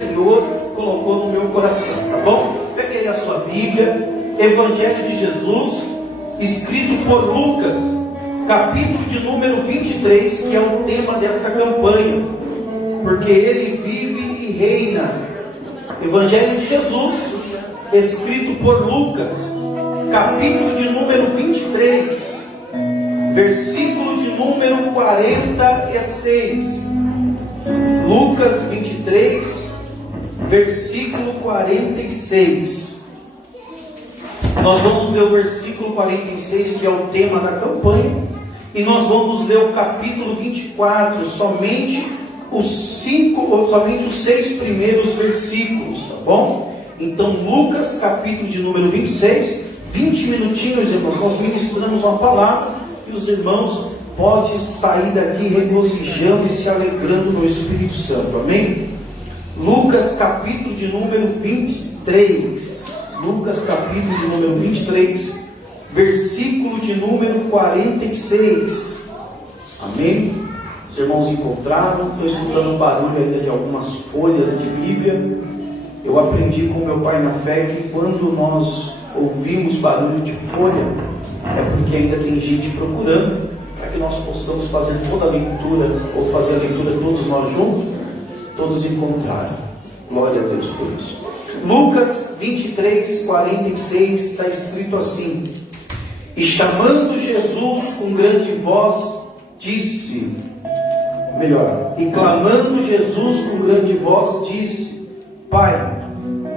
Senhor colocou no meu coração, tá bom? Pegue aí a sua Bíblia, Evangelho de Jesus, escrito por Lucas, capítulo de número 23, que é o tema desta campanha, porque ele vive e reina. Evangelho de Jesus, escrito por Lucas, capítulo de número 23, versículo de número 46. Lucas 23, versículo 46. Nós vamos ler o versículo 46, que é o tema da campanha, e nós vamos ler o capítulo 24, somente os 6 primeiros versículos, tá bom? Então, Lucas, capítulo de número 26, 20 minutinhos, irmãos, nós ministramos uma palavra, e os irmãos podem sair daqui regozijando e se alegrando no Espírito Santo, amém? Lucas, capítulo de número 23, Lucas, capítulo de número 23, versículo de número 46, amém? Os irmãos encontraram, estou escutando um barulho ainda de algumas folhas de Bíblia. Eu aprendi com meu pai na fé que quando nós ouvimos barulho de folha, é porque ainda tem gente procurando, para que nós possamos fazer toda a leitura, ou fazer a leitura todos nós juntos. Todos encontraram. Glória a Deus por isso. Lucas 23, 46, está escrito assim: E chamando Jesus com grande voz, disse, e clamando Jesus com grande voz, disse: Pai,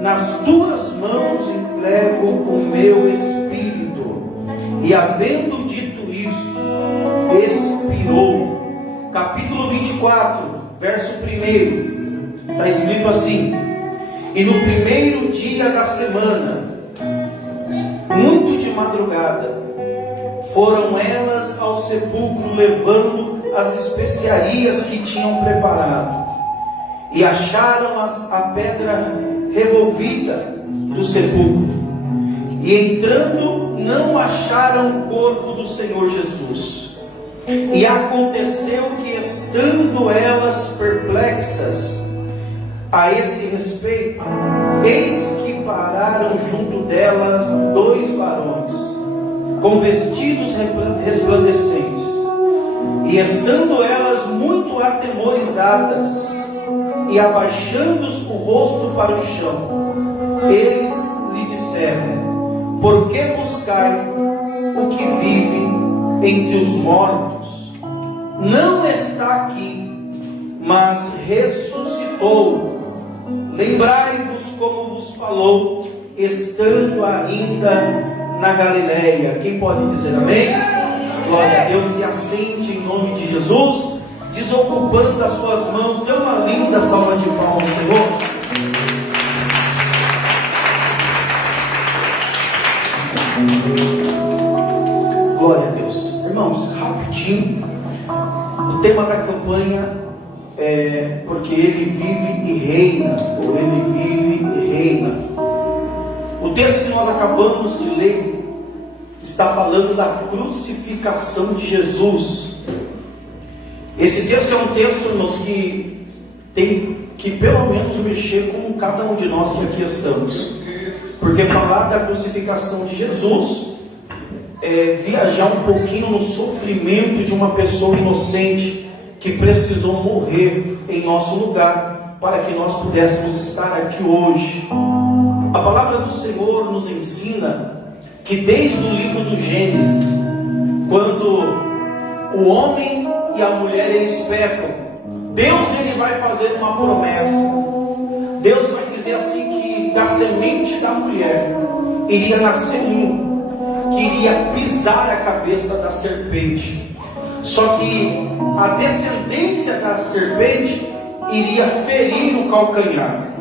nas tuas mãos entrego o meu espírito. E havendo dito isto, expirou. Capítulo 24, verso 1, está escrito assim: E no primeiro dia da semana, muito de madrugada, foram elas ao sepulcro levando as especiarias que tinham preparado, e acharam a pedra removida do sepulcro, e entrando não acharam o corpo do Senhor Jesus. E aconteceu que, estando elas perplexas a esse respeito, eis que pararam junto delas 2 varões, com vestidos resplandecentes. E estando elas muito atemorizadas, e abaixando o rosto para o chão, eles lhe disseram: Por que buscai o que vive entre os mortos? Não está aqui, mas ressuscitou. Lembrai-vos como vos falou, estando ainda na Galileia. Quem pode dizer amém? Glória a Deus. Se assente em nome de Jesus, desocupando as suas mãos. Dê uma linda salva de palmas ao Senhor. Glória a Deus. Irmãos, rapidinho, o tema da campanha é porque ele vive e reina, ou ele vive e reina. O texto que nós acabamos de ler está falando da crucificação de Jesus. Esse texto é um texto, irmãos, que tem que pelo menos mexer com cada um de nós que aqui estamos, porque falar da crucificação de Jesus é viajar um pouquinho no sofrimento de uma pessoa inocente que precisou morrer em nosso lugar para que nós pudéssemos estar aqui hoje. A palavra do Senhor nos ensina que desde o livro do Gênesis, quando o homem e a mulher eles pecam, Deus ele vai fazer uma promessa. Deus vai dizer assim que da semente da mulher iria nascer um que iria pisar a cabeça da serpente. Só que a descendência da serpente iria ferir o calcanhar.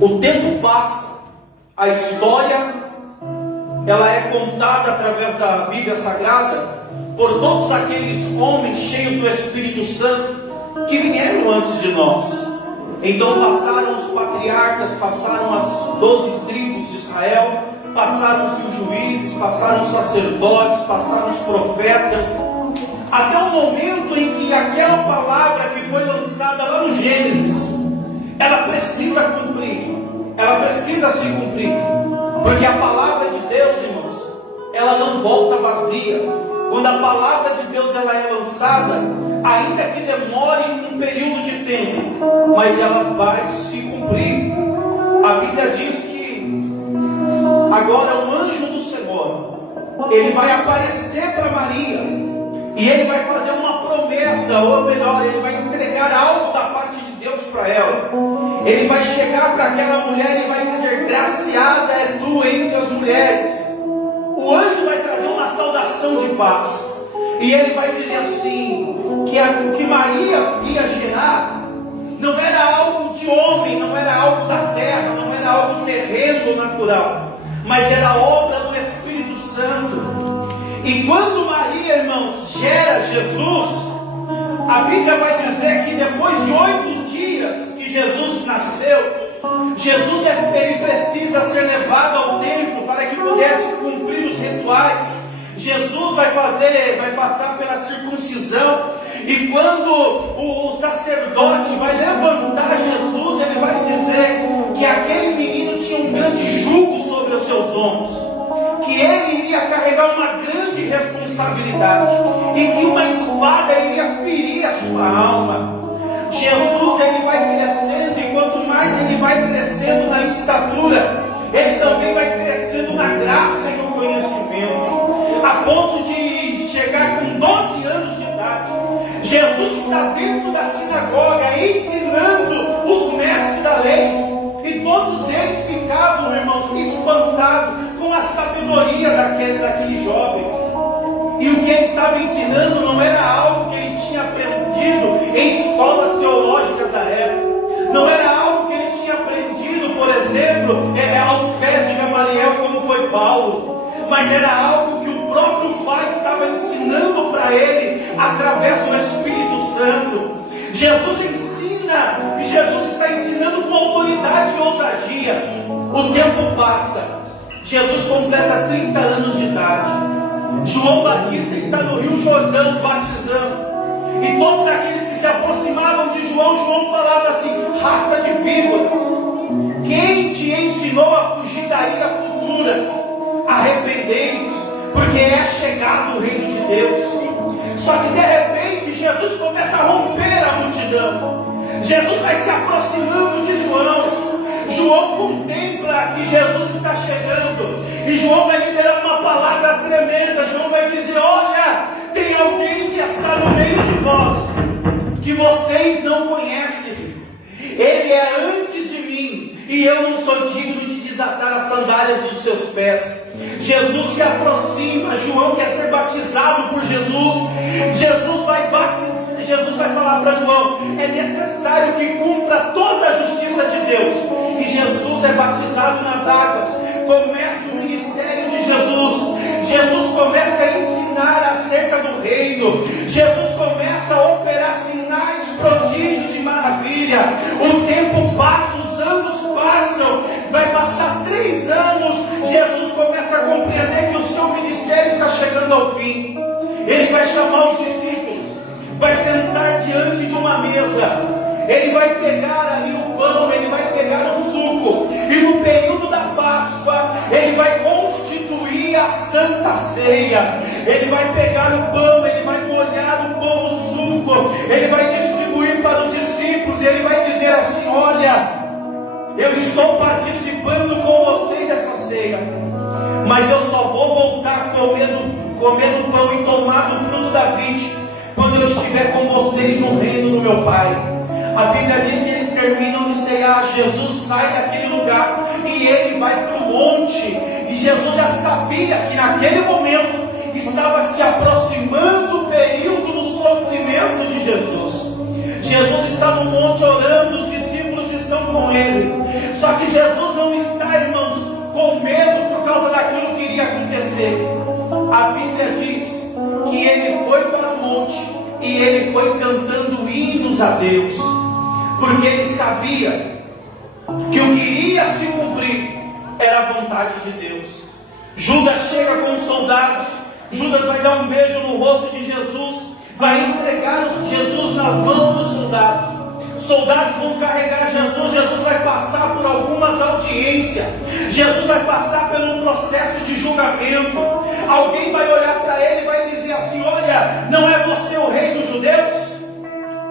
O tempo passa, a história ela é contada através da Bíblia Sagrada por todos aqueles homens cheios do Espírito Santo que vieram antes de nós. Então passaram os patriarcas, passaram as 12 tribos de Israel, passaram-se os juízes, passaram os sacerdotes, passaram os profetas, até o momento em que aquela palavra que foi lançada lá no Gênesis, ela precisa cumprir, ela precisa se cumprir, porque a palavra de Deus, irmãos, ela não volta vazia. Quando a palavra de Deus ela é lançada, ainda que demore um período de tempo, mas ela vai se cumprir. A Bíblia diz que agora o anjo do Senhor, ele vai aparecer para Maria, e ele vai fazer uma promessa, ou melhor, ele vai entregar algo da parte de Deus para ela. Ele vai chegar para aquela mulher e vai dizer: graciada é tu entre as mulheres. O anjo vai trazer uma saudação de paz, e ele vai dizer assim, que o que Maria ia gerar não era algo de homem, não era algo da terra, não era algo terreno, natural, mas era obra do Espírito Santo. E quando Maria, irmãos, gera Jesus, a Bíblia vai dizer que depois de 8 dias que Jesus nasceu, Jesus ele precisa ser levado ao templo para que pudesse cumprir os rituais. Jesus vai passar pela circuncisão, e quando o sacerdote vai levantar Jesus, ele vai dizer que aquele menino tinha um grande jugo sobre os seus ombros, que ele iria carregar uma grande responsabilidade, e que uma espada iria ferir a sua alma. Jesus ele vai crescendo, e quanto mais ele vai crescendo na estatura, ele também vai crescendo na graça e no conhecimento, a ponto de chegar com 12 anos de idade. Jesus está dentro da sinagoga ensinando os mestres da lei, e todos eles ficavam, irmãos, espantados com a sabedoria daquele jovem. E o que ele estava ensinando não era algo que ele tinha aprendido em escolas teológicas da época, não era algo que ele tinha aprendido, por exemplo, aos pés de Gamaliel, como foi Paulo, mas era algo que o próprio Pai estava ensinando para ele através do Espírito Santo. Jesus ensina, e Jesus está ensinando com autoridade e ousadia. O tempo passa, Jesus completa 30 anos de idade. João Batista está no Rio Jordão batizando, e todos aqueles que se aproximavam de João falava assim: raça de víboras, quem te ensinou a fugir da ira futura? Arrependei-vos, porque é chegado o reino de Deus. Só que de repente Jesus começa a romper a multidão. Jesus vai se aproximando de João. João contempla que Jesus está chegando, e João vai liberar uma palavra tremenda. João vai dizer: olha, tem alguém que está no meio de vós, que vocês não conhecem. Ele é antes de mim, e eu não sou digno de desatar as sandálias dos seus pés. Jesus se aproxima, João quer ser batizado por Jesus. Jesus vai falar para João: é necessário que cumpra toda a justiça de Deus. E Jesus é batizado nas águas. Começa o ministério de Jesus. Jesus começa a ensinar acerca do reino. Jesus começa a operar sinais, prodígios e maravilha. O tempo passa, os anos passam. Vai passar 3 anos. Jesus começa a compreender que o seu ministério está chegando ao fim. Ele vai chamar os discípulos, vai sentar diante de uma mesa. Ele vai pegar ali o pão, ele vai pegar o suco, e no período da Páscoa ele vai constituir a Santa Ceia. Ele vai pegar o pão, ele vai molhar o pão no suco, ele vai distribuir para os discípulos, e ele vai dizer assim: olha, eu estou participando com vocês dessa ceia, mas eu só vou voltar comendo pão e tomar do fruto da vide quando eu estiver com vocês no reino do meu Pai. A Bíblia diz que eles terminam de ceiar. Jesus sai daquele lugar e ele vai para o monte. E Jesus já sabia que naquele momento estava se aproximando o período do sofrimento de Jesus. Jesus está no monte orando, os discípulos estão com ele. Só que Jesus não está, irmãos, com medo por causa daquilo que iria acontecer. A Bíblia diz que ele foi para o monte e ele foi cantando hinos a Deus, porque ele sabia que o que iria se cumprir era a vontade de Deus. Judas chega com os soldados. Judas vai dar um beijo no rosto de Jesus, vai entregar Jesus nas mãos dos soldados. soldados vão carregar Jesus. Jesus vai passar por algumas audiências, Jesus vai passar por um processo de julgamento. Alguém vai olhar para ele e vai dizer assim: olha, não é você o rei dos judeus?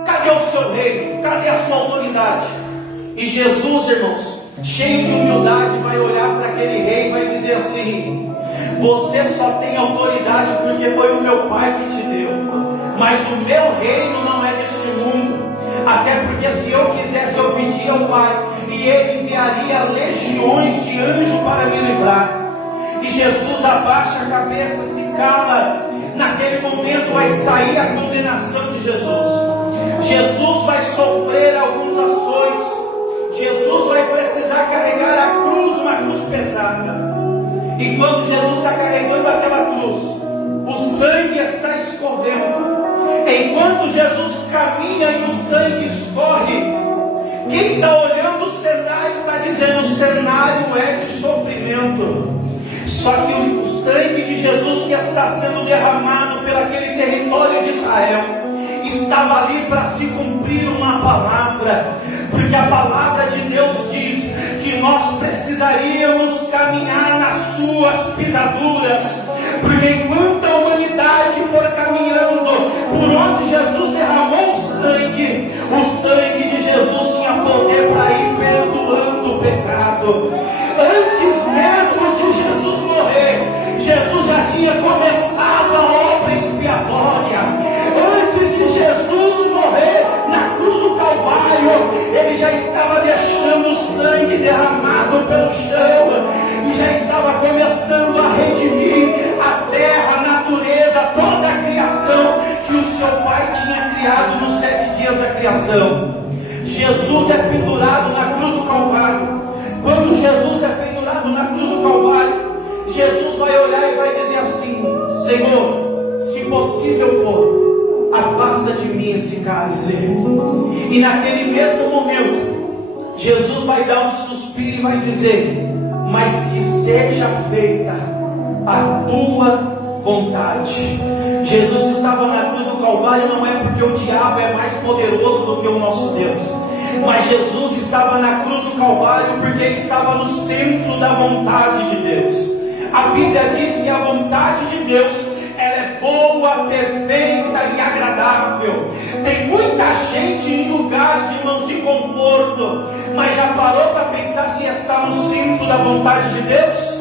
Cadê o seu reino? Cadê a sua autoridade? E Jesus, irmãos, cheio de humildade, vai olhar para aquele rei e vai dizer assim: você só tem autoridade porque foi o meu Pai que te deu, mas o meu reino não é desse mundo. Até porque se eu quisesse, eu pedia ao Pai, e Ele enviaria legiões de anjos para me livrar. E Jesus abaixa a cabeça, se cala. Naquele momento vai sair a condenação de Jesus. Jesus vai sofrer alguns açoites. Jesus vai precisar carregar a cruz, uma cruz pesada. E quando Jesus está carregando aquela cruz, o sangue está escorrendo. Enquanto Jesus caminha e o sangue escorre, quem está olhando o cenário está dizendo: o cenário é de sofrimento. Só que o sangue de Jesus que está sendo derramado pelo aquele território de Israel estava ali para se cumprir uma palavra, porque a palavra de Deus diz que nós precisaríamos caminhar nas suas pisaduras, porque enquanto a humanidade for caminhando por onde Jesus derramou o sangue de Jesus tinha poder para ir perdoando o pecado. Antes mesmo de Jesus morrer, Jesus já tinha começado a obra expiatória. Antes de Jesus morrer na cruz do Calvário, Ele já estava deixando o sangue derramado pelo chão, e já estava começando a redimir a terra, a natureza, toda a criação que o seu Pai tinha criado nos 7 dias da criação. Jesus é pendurado na cruz do Calvário. Quando Jesus é pendurado na cruz do Calvário, Jesus vai olhar e vai dizer assim: Senhor, se possível for, afasta de mim esse cálice. E naquele mesmo momento, Jesus vai dar um suspiro e vai dizer: mas que seja feita a tua vontade. Jesus estava na cruz do Calvário não é porque o diabo é mais poderoso do que o nosso Deus, mas Jesus estava na cruz do Calvário porque Ele estava no centro da vontade de Deus. A Bíblia diz que a vontade de Deus, ela é boa, perfeita e agradável. Tem muita gente em lugar de mãos de conforto, mas já parou para pensar se está no centro da vontade de Deus?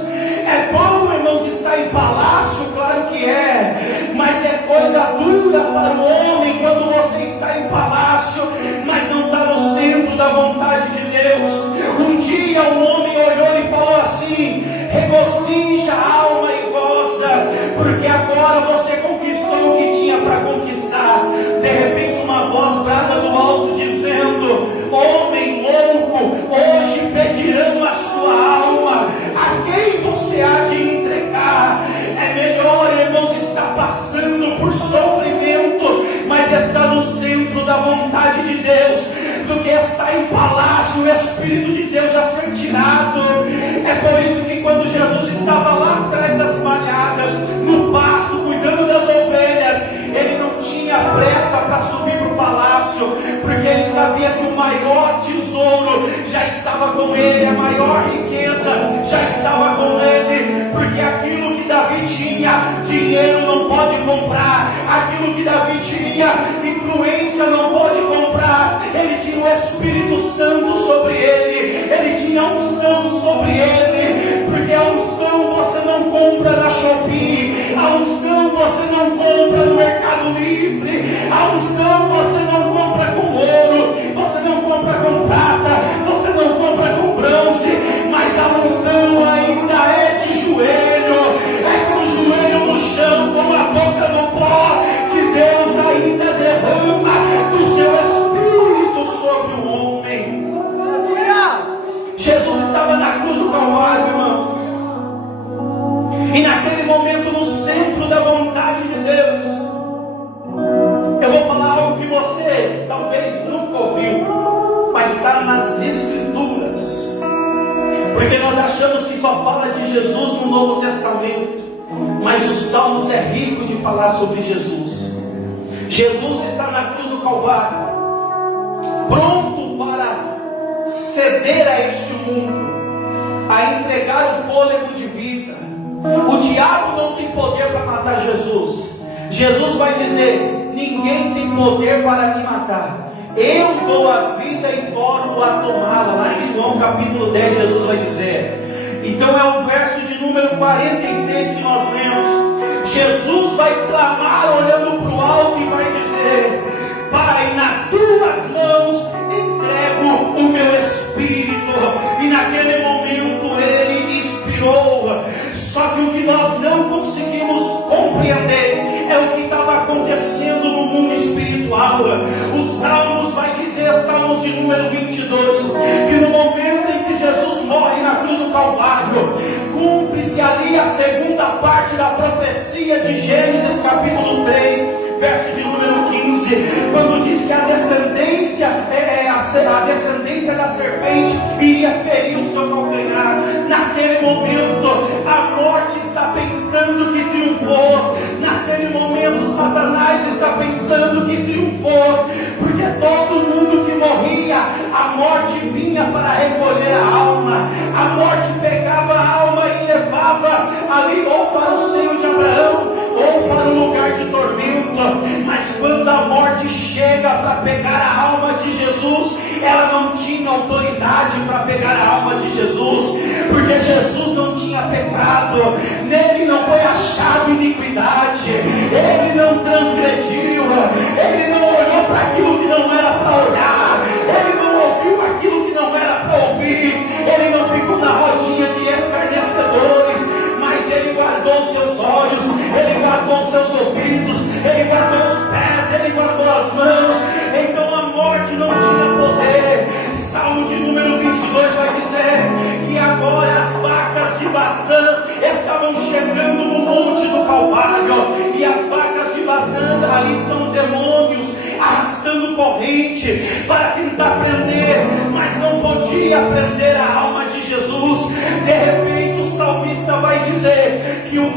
É bom, irmãos, estar em palácio, claro que é, mas é coisa dura para o homem quando você está em palácio, mas não está no centro da vontade de Deus. Um dia um homem olhou e falou assim: regozija a alma e goza, porque agora você conquistou o que tinha para conquistar. De repente uma voz brada do alto dizendo: homem louco, hoje pedirão a sua alma, a quem você há de entregar? É melhor, irmãos, estar passando por sofrimento, mas estar no centro da vontade de Deus, do que estar em palácio, o Espírito de Deus já ser tirado. É por isso que quando Jesus estava lá atrás das malhadas, no pasto, cuidando das ovelhas, Ele não tinha pressa para subir para o palácio, porque Ele sabia que o maior tesouro já estava com Ele, a maior riqueza já estava com Ele, porque aquilo que Davi tinha, dinheiro não pode comprar, aquilo que Davi tinha, influência não pode comprar. Ele tinha o Espírito Santo sobre ele, ele tinha unção sobre ele, porque a unção você não compra na Shopee, a unção você não compra no Mercado Livre, a unção você não compra com ouro, você não compra com prata, você não compra com bronze, mas a unção ainda é de joelho, é com o joelho no chão, com a boca no pó, que Deus ainda derrama do seu Espírito sobre o homem. Jesus estava na cruz do Calvário, irmãos, e naquele momento, no centro da vontade de Deus, eu vou falar algo que você talvez nunca ouviu, mas está nas Escrituras, porque nós achamos que só fala de Jesus no Novo Testamento, mas os Salmos é rico de falar sobre Jesus. Jesus está na cruz do Calvário, pronto para ceder a este mundo, a entregar o fôlego de vida. O diabo não tem poder para matar Jesus. Jesus vai dizer: ninguém tem poder para me matar. Eu dou a vida e torno a tomá-la. Lá em João capítulo 10, Jesus vai dizer. Então é o verso de número 46 que nós lemos. Jesus vai clamar olhando para o alto e vai dizer: Pai, nas tuas mãos entrego o meu espírito. E naquele momento ele expirou. Só que o que nós não conseguimos compreender é o que estava acontecendo no mundo espiritual. Os Salmos vai dizer, Salmos de número 22, que no momento em que Jesus morre na cruz do Calvário, cumpre-se ali a segunda parte da profecia de Gênesis capítulo 3, verso de número 15, quando diz que a descendência da serpente iria ferir o seu calcanhar. Naquele momento a morte está pensando que triunfou. Naquele momento Satanás está pensando que triunfou, porque todo mundo que morria, a morte vinha para recolher a alma. A morte pegava a alma e levava ali ou para o seio de Abraão ou para o lugar de tormento. Mas quando a morte chega para pegar a alma de Jesus, ela não tinha autoridade para pegar a alma de Jesus, porque Jesus não tinha pecado, nele não foi achado iniquidade, ele não transgrediu, ele não olhou para aquilo que não era para olhar, ele não ouviu aquilo que não era para ouvir, ele não ficou na rodinha de escarnecedores, mas ele guardou seus olhos, ele guardou seus ouvidos, ele guardou os pés, ele guardou as mãos. Então a morte não tinha poder. Salmo de número 22 vai dizer que agora as vacas de Bazã estavam chegando no monte do Calvário, e as vacas de Bazã ali são demônios arrastando corrente para tentar prender, mas não podia prender a alma de Jesus. De repente o salmista vai dizer que o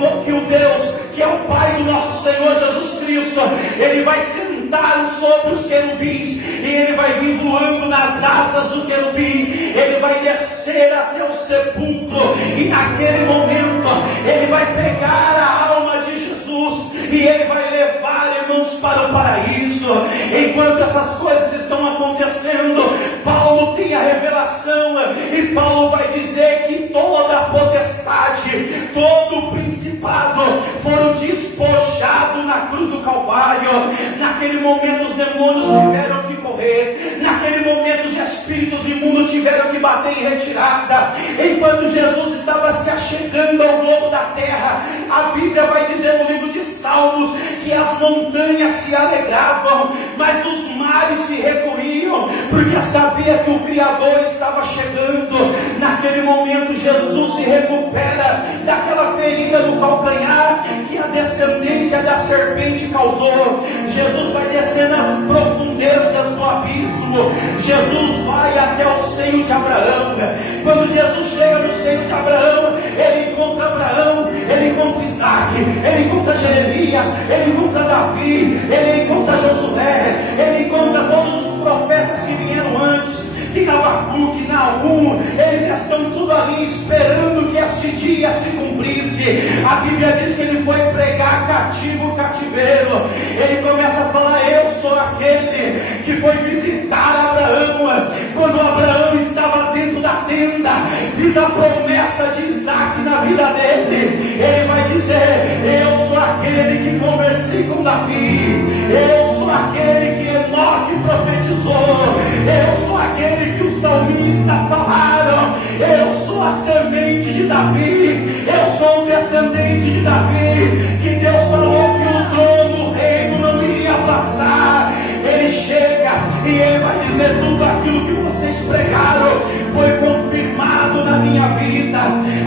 Deus, que é o Pai do nosso Senhor Jesus Cristo, ele vai sentar sobre os querubins, e ele vai vir voando nas asas do querubim, ele vai descer até o sepulcro, e naquele momento ele vai pegar a alma de Jesus e ele vai levar, irmãos, para o paraíso. Enquanto essas coisas estão acontecendo, Paulo tem a revelação, e Paulo vai dizer que toda a potestade, todo o principado foram despojados na cruz do Calvário. Naquele momento os demônios tiveram que correr, naquele momento os espíritos imundos tiveram que bater em retirada. Enquanto Jesus estava se achegando ao globo da terra, a Bíblia vai dizer no livro de Salmos que as montanhas se alegravam, mas os mares se recolhiam, porque sabia que o Criador estava chegando. Naquele momento Jesus se recupera daquela ferida no calcanhar que a descendência da serpente causou. Jesus vai descer nas profundezas do abismo, Jesus vai até o seio de Abraão. Quando Jesus chega no seio de Abraão, ele encontra Abraão, ele encontra Isaac, ele encontra Jeremias, ele encontra Davi, ele encontra Josué, ele encontra todos os profetas que vieram antes, que Abacuque, Naum, eles já estão tudo ali esperando que esse dia se cumprisse. A Bíblia diz que ele foi pregar cativo o cativeiro. Ele começa a falar: eu sou aquele que foi visitar Abraão quando Abraão estava dentro da tenda, fiz a promessa de Isaac na vida dele. Ele vai dizer: eu sou aquele que conversei com Davi, eu sou aquele que Enoque profetizou, eu sou aquele que os salmistas falaram, eu sou a semente de Davi, eu sou o descendente de Davi, que Deus falou que o trono do reino não iria passar. Ele chega e ele vai dizer: tudo aquilo que vocês pregaram foi confirmado na minha vida.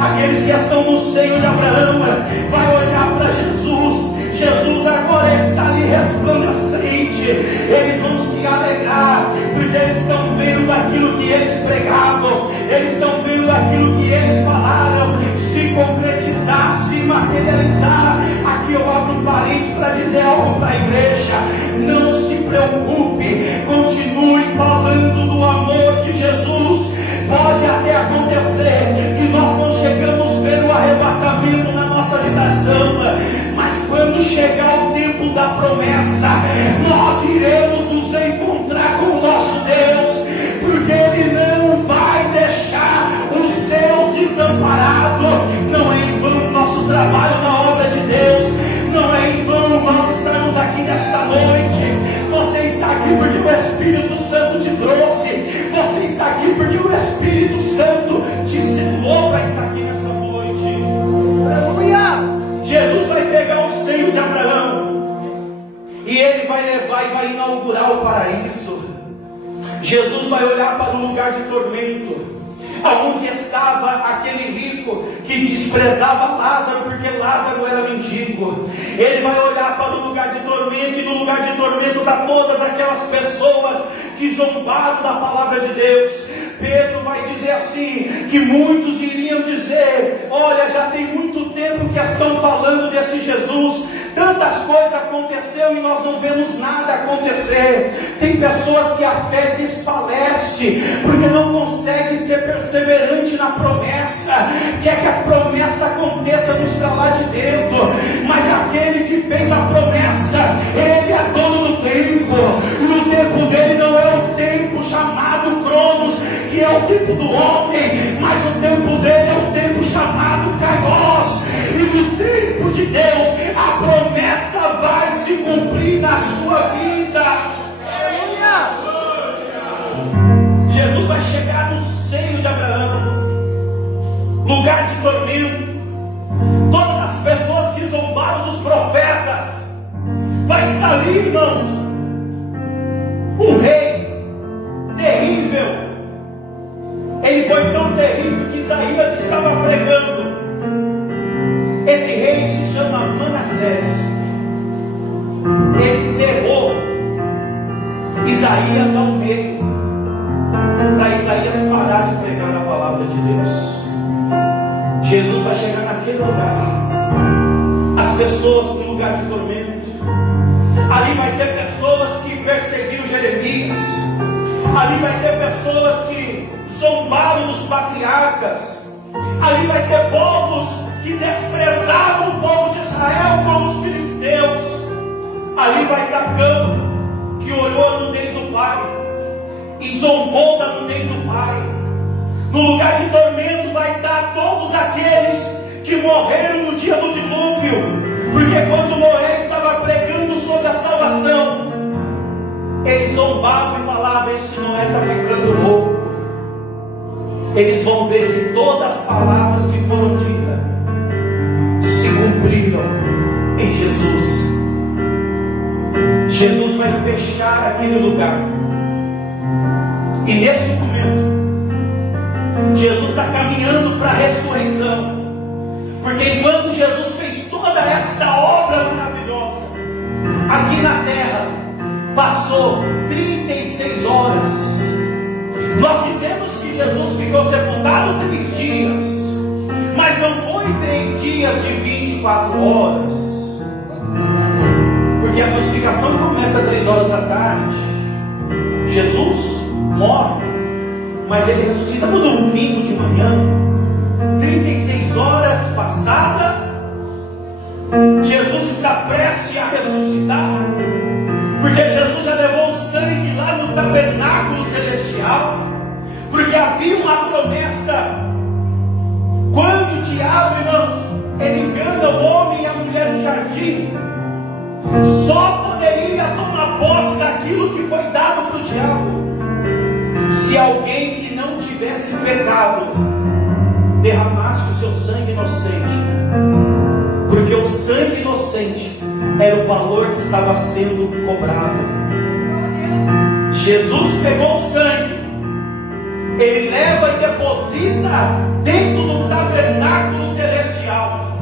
Aqueles que estão no seio de Abraão vai olhar para Jesus. Jesus agora está ali resplandecente. Eles vão se alegrar, porque eles estão vendo aquilo que eles pregavam, eles estão vendo aquilo que eles falaram se concretizar, se materializar. Aqui eu abro um parênteses para dizer algo para a igreja: não se preocupe, continue falando chegar o tempo da promessa, nós iremos nos encontrar com o nosso Deus, porque Ele não vai deixar os seus desamparados. Não é em vão o nosso trabalho na obra de Deus, não é em vão nós estamos aqui nesta noite. Você está aqui porque o Espírito Santo te trouxe, você está aqui porque o Espírito Santo te selou para estar aqui nessa noite. Aleluia! Jesus vai pegar o seio de Abraão e Ele vai levar e vai inaugurar o paraíso. Jesus vai olhar para o lugar de tormento, aonde estava aquele rico que desprezava Lázaro, porque Lázaro era mendigo. Ele vai olhar para o lugar de tormento, e no lugar de tormento está todas aquelas pessoas que zombaram da palavra de Deus. Pedro vai dizer assim, que muitos iriam dizer: olha, já tem muito tempo que estão falando desse Jesus, tantas coisas aconteceram e nós não vemos nada acontecer. Tem pessoas que a fé desfalece, porque não consegue ser perseverante na promessa, quer que a promessa aconteça no estralar de dedo, mas aquele que fez a promessa, Ele é dono do tempo, e o tempo dele não é o tempo chamado Cronos, que é o tempo do homem, mas o tempo dele é o tempo chamado Kairos. E no tempo de Deus, a promessa vai se cumprir na sua vida. Jesus vai chegar no seio de Abraão, lugar de tormento. Todas as pessoas que zombaram dos profetas, vai estar ali, irmãos, um rei terrível. Ele foi tão terrível que Isaías estava pregando. Esse rei se chama Manassés. Ele cerrou Isaías ao meio, para Isaías parar de pregar a palavra de Deus. Jesus vai chegar naquele lugar, as pessoas no lugar de tormento. Ali vai ter pessoas que perseguiram Jeremias, ali vai ter pessoas que zombaram dos patriarcas, ali vai ter povos que desprezavam o povo de Israel como os filisteus. Ali vai estar Cão, que olhou a nudez do pai e zombou da nudez do pai. No lugar de tormento vai estar todos aqueles que morreram no dia do dilúvio, porque quando Noé estava pregando sobre a salvação, eles zombavam e falavam: esse Noé está ficando louco. Eles vão ver que todas as palavras que foram ditas se cumpriram em Jesus. Jesus vai fechar aquele lugar, e nesse momento Jesus está caminhando para a ressurreição, porque enquanto Jesus fez toda esta obra maravilhosa aqui na terra, passou 36 horas. Nós dizemos que Jesus ficou sepultado 3 dias, mas não foi 3 dias de 24 horas, porque a crucificação começa às 3 horas da tarde. Jesus morre, mas ele ressuscita no domingo de manhã. 36 horas passadas, Jesus está prestes a ressuscitar, porque Jesus já levou o sangue lá no tabernáculo celestial, porque havia uma promessa. Quando o diabo, irmãos, ele engana o homem e a mulher do jardim, só poderia tomar posse daquilo que foi dado para o diabo se alguém que não tivesse pecado derramasse o seu sangue inocente, porque o sangue inocente era o valor que estava sendo cobrado. Jesus pegou o sangue, ele leva e deposita dentro do tabernáculo celestial.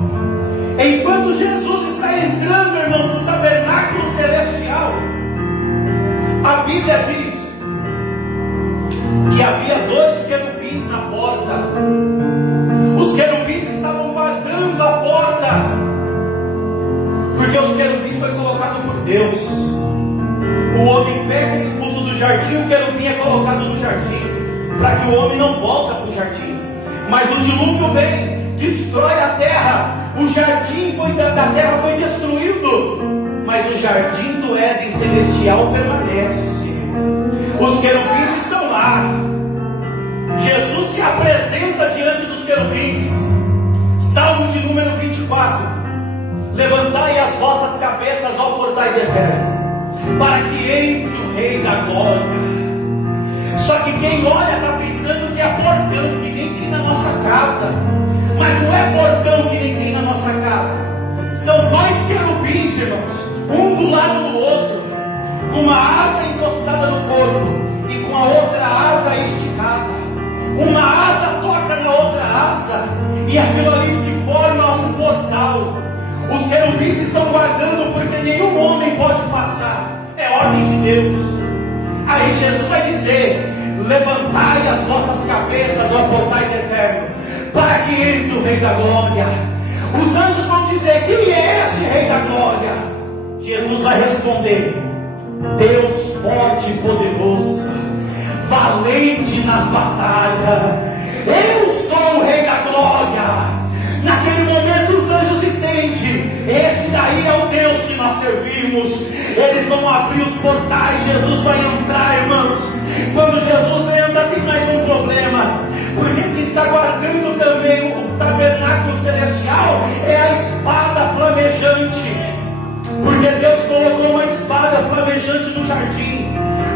Enquanto Jesus está entrando, irmãos, no tabernáculo celestial, a Bíblia diz que havia 2 querubins na porta. Os querubins estavam guardando a porta, porque os querubins foi colocado por Deus. O homem pega e expulso do jardim, o querubim é colocado no jardim, para que o homem não volte para o jardim. Mas o dilúvio vem, destrói a terra, O jardim da terra foi destruído, mas o jardim do Éden celestial permanece. Os querubins estão lá. Jesus se apresenta diante dos querubins. Salmo de número 24: levantai as vossas cabeças, ó portais eternos, para que entre o Rei da Glória. Só que quem olha está pensando que é portão, que nem tem na nossa casa. Mas não é portão que nem tem na nossa casa. São dois querubins, irmãos, um do lado do outro, com uma asa encostada no corpo e com a outra asa esticada. Uma asa toca na outra asa, e aquilo ali se forma um portal. Os querubins estão guardando, porque nenhum homem pode passar. É ordem de Deus. Aí Jesus vai dizer: levantai as vossas cabeças, ó portais eternos, para que entre o Rei da Glória. Os anjos vão dizer: quem é esse Rei da Glória? Jesus vai responder: Deus forte e poderoso, valente nas batalhas. Eu sou o Rei da Glória. Naquele momento os anjos entendem: esse daí é o Deus que nós servimos. Eles vão abrir os portais, Jesus vai entrar, irmãos. Quando Jesus entra, tem mais um problema, porque quem está guardando também o tabernáculo celestial é a espada flamejante. Porque Deus colocou uma espada flamejante no jardim,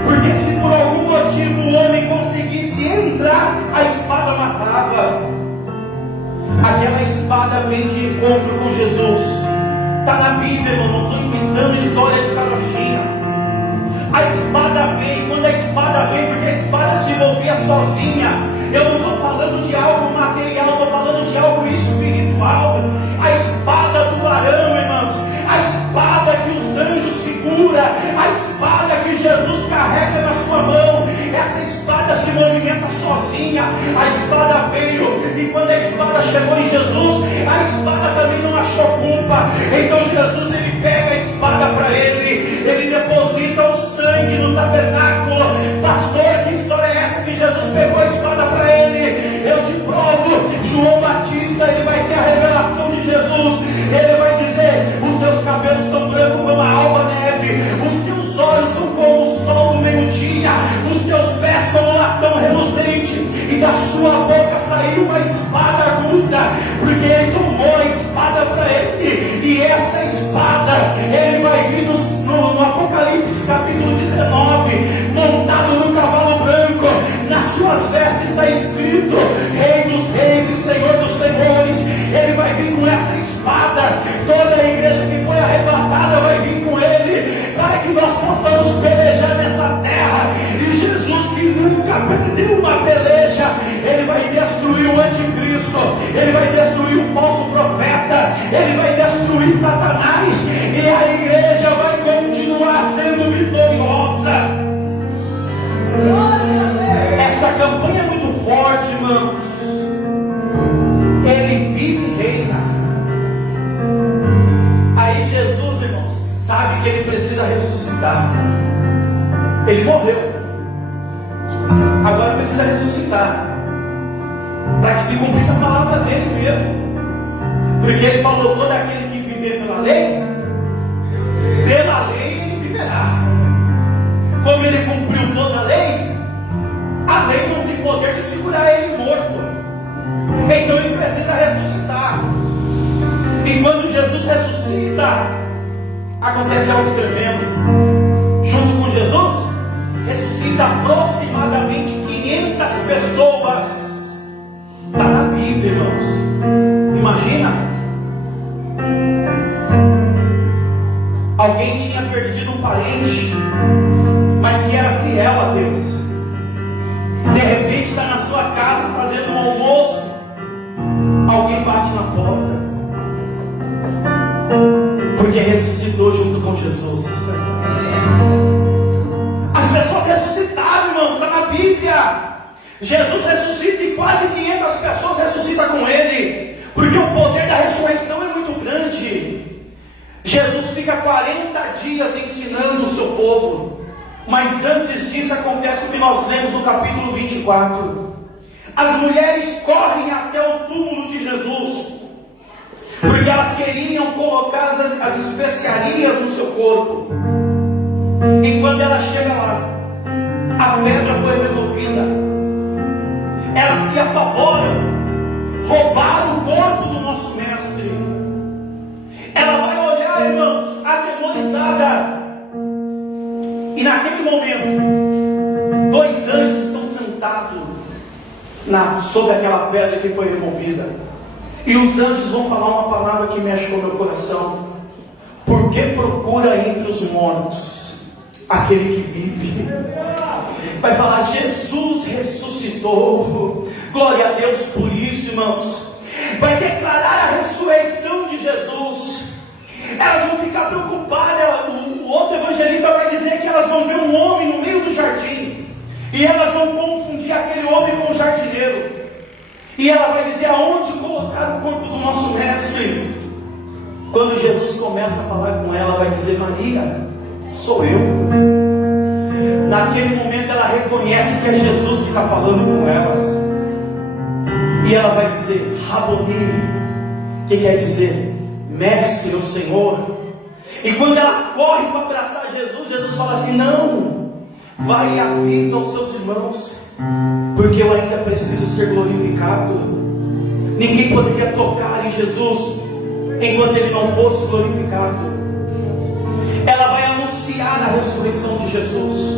porque se por algum motivo o homem conseguisse entrar, a espada matava. Aquela espada vem de encontro com Jesus. Está na Bíblia, eu não estou inventando história de carochinha. A espada vem, quando a espada vem, porque a espada se movia sozinha. Eu não estou falando de algo material, estou falando de algo espiritual. A espada do varão, irmãos, a espada que os anjos seguram, a espada que Jesus carrega na sua mão, essa espada se movimenta sozinha. A espada veio, e quando a espada chegou em Jesus, a espada também não achou culpa. Então Jesus, ele pega a espada para ele deposita o sangue no tabernáculo. Pastor, que história é essa que Jesus pegou a espada para ele? Eu te provo, João Batista, ele vai ter a revelação de Jesus. Ele vai dizer: os teus cabelos são brancos como a alva neve, os teus olhos são como o sol do meio-dia, os teus pés como um latão reluzente, e da sua boca saiu uma espada aguda, porque ele tomou a espada para ele. E essa espada, ele vai vir no Apocalipse capítulo 19, montado no cavalo branco. Nas suas vestes está escrito: Rei dos Reis e Senhor dos Senhores. Ele vai vir com essa espada. Toda a igreja que foi arrebatada vai vir com ele, para que nós possamos pelejar nessa terra. E Jesus, que nunca perdeu uma peleja, ele vai destruir o anticristo, ele vai destruir o falso profeta, ele vai destruir Satanás, e a igreja vai continuar sendo vitoriosa. Essa campanha é muito forte, irmãos. Ele vive e reina. Aí Jesus, irmãos, sabe que ele precisa ressuscitar. Ele morreu, agora precisa ressuscitar, para que se cumprisse a palavra dele mesmo. Porque ele falou: todo aquele que viver pela lei ele viverá. Como ele cumpriu toda a lei não tem poder de segurar ele morto. Então ele precisa ressuscitar. E quando Jesus ressuscita, acontece algo tremendo. Junto com Jesus, ressuscita aproximadamente 500 pessoas. Está na Bíblia, irmãos. Imagina. Alguém tinha perdido um parente, mas que era fiel a Deus. De repente está na sua casa fazendo um almoço, alguém bate na porta, porque ressuscitou junto com Jesus. As pessoas ressuscitaram, irmão, está na Bíblia. Jesus ressuscita e quase 500 pessoas ressuscitam com ele, porque o poder da ressurreição é muito grande. Jesus fica 40 dias ensinando o seu povo. Mas antes disso acontece o que nós lemos no capítulo 24. As mulheres correm até o túmulo de Jesus, porque elas queriam colocar as especiarias no seu corpo. E quando ela chega lá, a pedra foi removida. Elas se apavoram, roubaram o corpo do nosso mestre. Ela vai olhar, irmãos, atemorizada. E naquele momento, 2 anjos estão sentados sobre aquela pedra que foi removida. E os anjos vão falar uma palavra que mexe com o meu coração. Porque procura entre os mortos aquele que vive. Vai falar: Jesus ressuscitou. Glória a Deus por isso, irmãos. Vai declarar a ressurreição de Jesus. Elas vão ficar preocupadas. O outro evangelista vai dizer que elas vão ver um homem no meio do jardim, e elas vão confundir aquele homem com o jardineiro. E ela vai dizer: aonde colocar o corpo do nosso mestre? Quando Jesus começa a falar com ela, vai dizer: Maria, sou eu. Naquele momento ela reconhece que é Jesus que está falando com elas. E ela vai dizer: Raboni, que quer dizer mestre ou Senhor. E quando ela corre para abraçar Jesus, Jesus fala assim: não, vai e avisa aos seus irmãos, porque eu ainda preciso ser glorificado. Ninguém poderia tocar em Jesus enquanto ele não fosse glorificado. Ela vai anunciar a ressurreição de Jesus.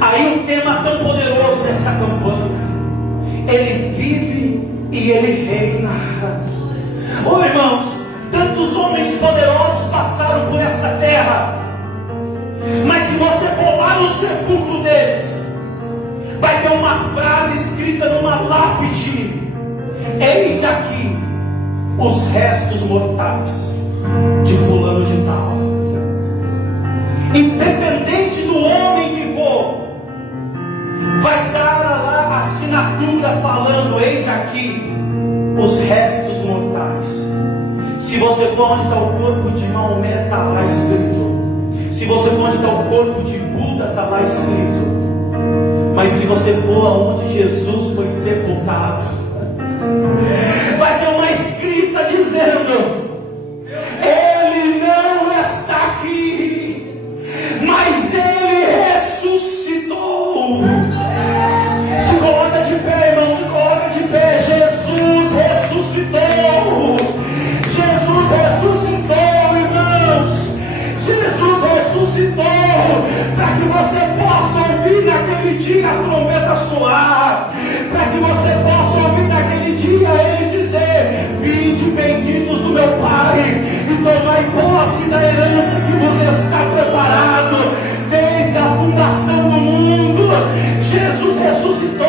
Aí um tema tão poderoso desta campanha: ele vive e ele reina. Oh, irmãos, tantos homens poderosos passaram por esta terra, mas se você for lá no sepulcro deles, vai ter uma frase escrita numa lápide: eis aqui os restos mortais de fulano de tal. Independente do homem que for, vai dar lá a assinatura falando: eis aqui os restos mortais. Se você for onde está o corpo de Maomé, está lá escrito. Se você for onde está o corpo de Buda, está lá escrito. Mas se você for aonde Jesus foi sepultado, vai ter uma escrita dizendo: ele não está aqui, mas ele ressuscitou. Se coloca de pé, irmão, se coloca de pé. Jesus ressuscitou. Jesus ressuscitou, irmãos. Jesus ressuscitou, para que você possa ouvir naquele dia a trombeta soar, para que você possa ouvir naquele dia ele dizer: vinde benditos do meu Pai, e tomai posse da herança que você está preparado desde a fundação do mundo. Jesus ressuscitou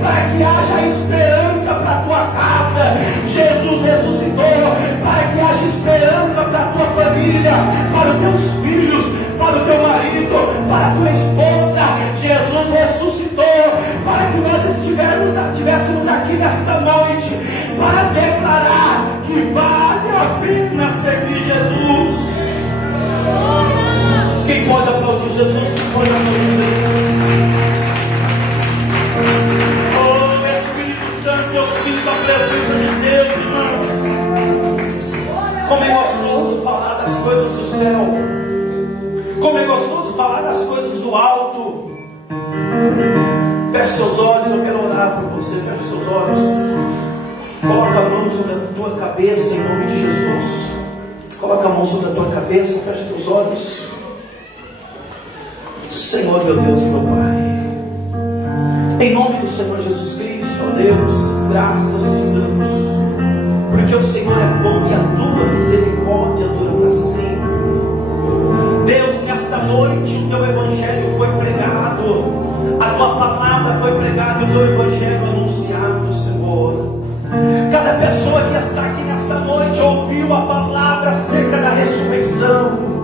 para que haja esperança para a tua casa. Jesus ressuscitou para que haja esperança para a tua família, para os teus filhos, para o teu marido, para a tua esposa. Jesus ressuscitou para que nós estivéssemos aqui nesta noite para declarar que vale a pena servir Jesus. Quem pode aplaudir Jesus? Quem pode aplaudir Jesus? Oh, Espírito Santo, eu sinto a presença de Deus, irmãos. Como é gostoso falar das coisas do céu. Como é gostoso falar das coisas do alto. Feche seus olhos, eu quero orar por você. Feche seus olhos. Coloca a mão sobre a tua cabeça em nome de Jesus. Coloca a mão sobre a tua cabeça, feche teus olhos. Senhor, meu Deus e meu Pai, em nome do Senhor Jesus Cristo, ó Deus, graças te damos, porque o Senhor é bom e a tua misericórdia dura para sempre. Deus, nesta noite o teu evangelho foi pregado, a tua palavra foi pregada e o teu evangelho anunciado, Senhor. Cada pessoa que está aqui nesta noite ouviu a palavra acerca da ressurreição.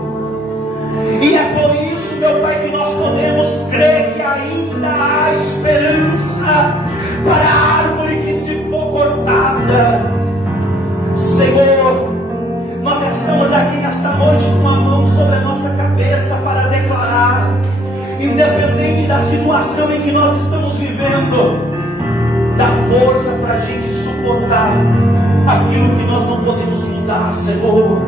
E é por isso, meu Pai, que nós podemos crer que ainda há esperança para a árvore que se for cortada. Senhor, nós estamos aqui nesta noite com a mão sobre a nossa cabeça para declarar, independente da situação em que nós estamos vivendo, dá força para a gente suportar aquilo que nós não podemos mudar, Senhor.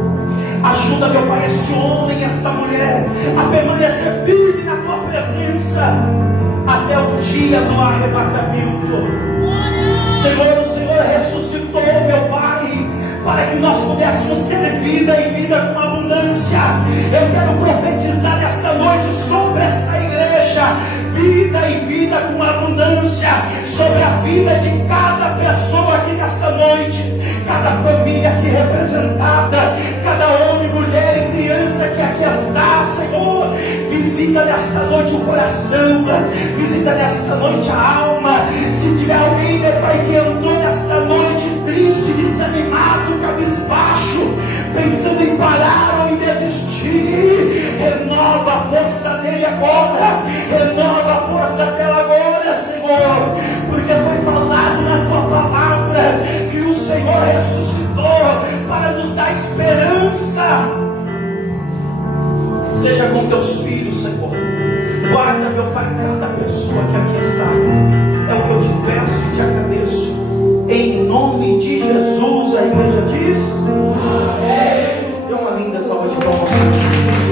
Ajuda, meu Pai, este homem e esta mulher a permanecer firme na tua presença até o dia do arrebatamento. Senhor, o Senhor ressuscitou, meu Pai, para que nós pudéssemos ter vida e vida com abundância. Eu quero profetizar nesta noite sobre esta igreja vida e vida com abundância, sobre a vida de cada pessoa aqui nesta noite, cada família aqui representada, cada homem, mulher e criança que aqui está, Senhor. Visita nesta noite o coração, visita nesta noite a alma. Se tiver alguém, meu Pai, que entrou nesta noite triste, desanimado, cabisbaixo, pensando em parar ou em desistir, renova a força dele agora, renova a força dela agora, Senhor, porque foi falado na tua palavra que o Senhor ressuscitou para nos dar esperança. Seja com teus filhos, Senhor. Guarda, meu Pai, cada pessoa que aqui está. É o que eu te peço e te agradeço. Em nome de Jesus, a igreja diz: amém. Dê uma linda salva de palmas.